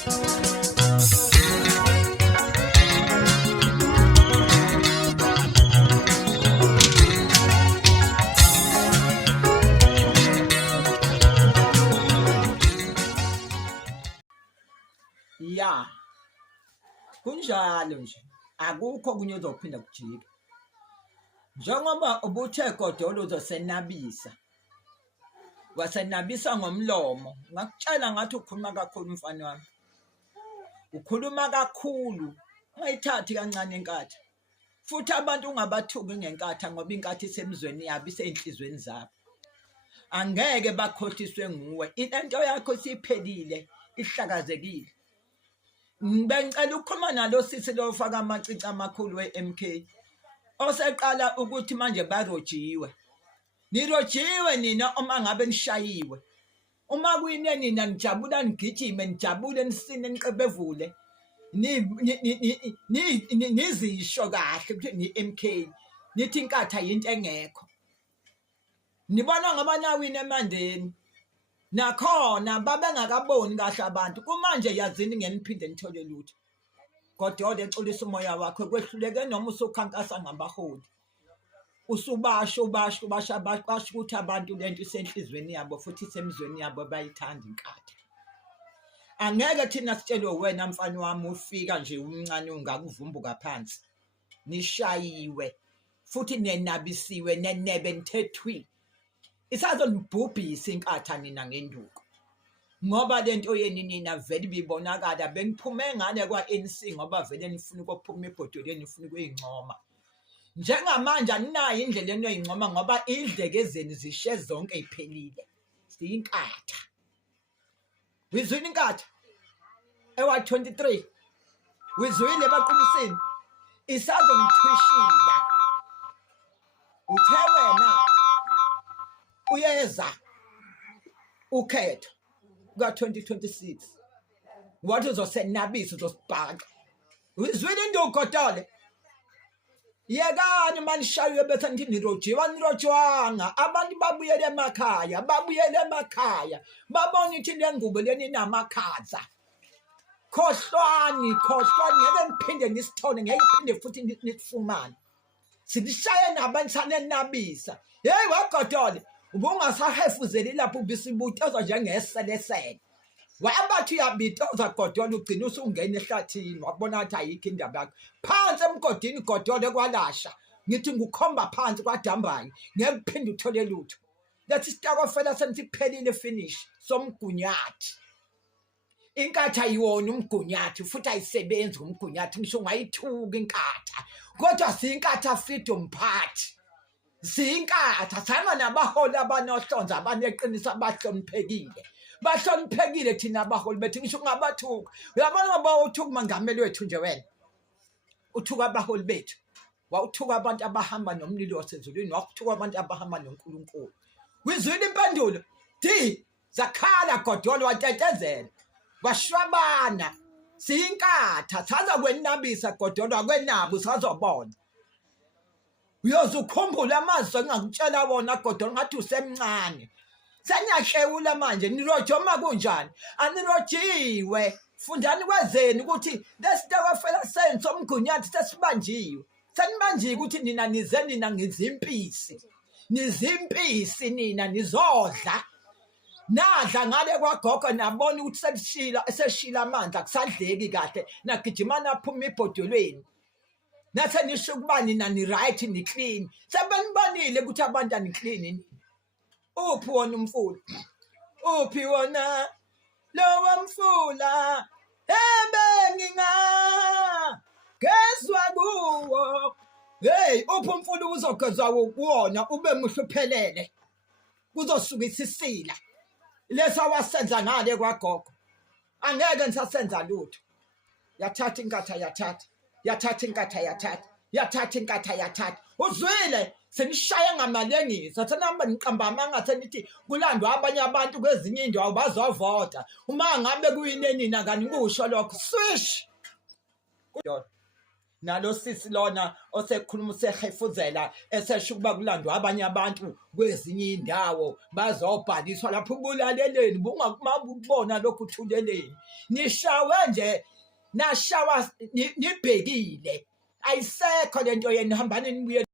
Ya, kunjalo nje. Akukho kunye uzophinda kujike. Njengoba ubuthe godolo uzosenabisa. Wasenabisa ngomlomo. Ngakutshela ngathi ukhuluma kakhulu mfana wami. Ukhuluma kakhulu. Ungayithathi kancane inkatha. Futhi abantu ungabathuki ngenkatha ngoba inkatha isemzweni yabo isenhlizweni zabo. Angeke bakhohliswe nguwe. Into yakho siphelile, ihlakazekile. Bengicela ukukhuluma nalo sisi lo ufaka amacici amakhulu we-MK. Oseqala ukuthi manje barojiwe. Nirojiwe nina uma ngabe nishayiwe. Uma kuyine nina nijabula nigijime nijabule nisine niqebevule. Nizisho kahle ukuthi ni-MK. Nithi inkatha yinto engekho. Nibona ngoba nawine emandeni. Nakhona babengakaboni kahle abantu. Kumanje yazini ngeniphinde nithole lutho. Godolo eculisa umoya wakho kwehluleke noma usukhankasa ngabaholi. Usubasho ukuthi abantu lento isenhlizweni yabo futhi isemzweni yabo bayithanda inkatha. Angeke thina sitshelwe wena mfana wami ufika nje umncane ungakuvumbuka phansi. Nishayiwe futhi nenabisiwe nenebe nithethwi. Isazonibhubhisa inkatha nina ngenduku. Ngoba lento yeni nina vele bibonakala bengiphume ngane kwa-ANC ngoba vele nifuna ukuphuma ebhodoleni nifuna ukuyincoma. Njengamanje aninayo indlela enoyincoma ngoba idlekezeni zishe zonke iphelile. Siyinkatha. Wizwini inkatha? Ewa-23. Wizwile baqubisini? Isazonithwishila. Uthe wena uyeza ukhetho ka-2026 wathi uzosenabisa uzosibhaqa. Wizwile indugodole? Yekani manishayiwe bese nithi nirojwanga abantu babuyele emakhaya babona ithi le ngubo leni namakhaza. Khohlwani ngeke niphinde nisithole ngeke niphinde futhi nisifumane. Silishaye nabantu sanenabisa. Hey wagodole ubungasahefuzeli lapho ubisibutezwa njengeselesele. Wabathi uyabitoza godolo ugcina usungena ehlathini wabona ukuthi ayikho indaba yakho. Phansi emgodini godolo kwalasha. Ngithi ngukhomba phansi kwadambayo. Ngeke uphinde uthole lutho. Lethi sitakofela senithi kuphelile finish somgunyathi. Inkatha yiwona umgunyathi futhi ayisebenzi umgunyathi ngisho ungayithuka inkatha. Kodwa siyinkatha freedom party. Zinkatha sama nabaholi abanohlonza abaneqiniso abahloniphekile. Bahloniphekile thina abaholi bethu ngisho ungabathuka. Uyabona ngoba uthuka mangameli wethu nje wena. Uthuka abaholi bethu. Wawuthuka abantu abahamba nomlilo wasezulwini, wakuthuka abantu abahamba noNkulunkulu. Wizwile impendulo? Zakhala godolo watetezela. Washwabana. Siyinkatha saza kwenabisa godolo akwenabu sazobona. Uyozukhumbula amazwi engakutshela wona godolo ngathi usemncane. Senyahlewula manje nirojoma kunjani? Anirojiwe. Fundani kwezeni ukuthi lesitakofela senso omgunyathi sesibanjiwe. Senibanjiwe ukuthi nina nize nina ngizimpisi. Nizimpisi nina nizodla. Nadla ngale kwagogo nabona ukuthi seshila amandla kusadleki kahle nagijimana aphuma ebhodolweni. Nase nisho ukuba nina ni right ni clean. Sebenibonile ukuthi abantu ani clean. Uphi wona umfula? Uphi wona lowa mfula? Gezwa kuwo. Hey, uphi umfula uzogezwa kuwona ube muhle uphelele. Kuzosuka isisila. Lesa wasenza ngale kwagogo. Angeke nisasenza lutho. Yathatha inkatha yathatha. Yathatha inkatha yathatha. Uzwile senishaya ngamalengisa senihamba niqamba amanga nithi kulandwa abanye abantu kwezinye indawo bazovota. Uma ngabe kuyineni nina kanikusho lokho swish. nalo sisi lona osekhuluma usehefuzela esesho ukuba kulandwa abanye abantu kwezinye indawo bazobhaliswa lapho ubulaleleni bungakumabona lokhu uthuleleni nishawe nje nashawa nibhekile ayisekho lento yeni hambani nibuye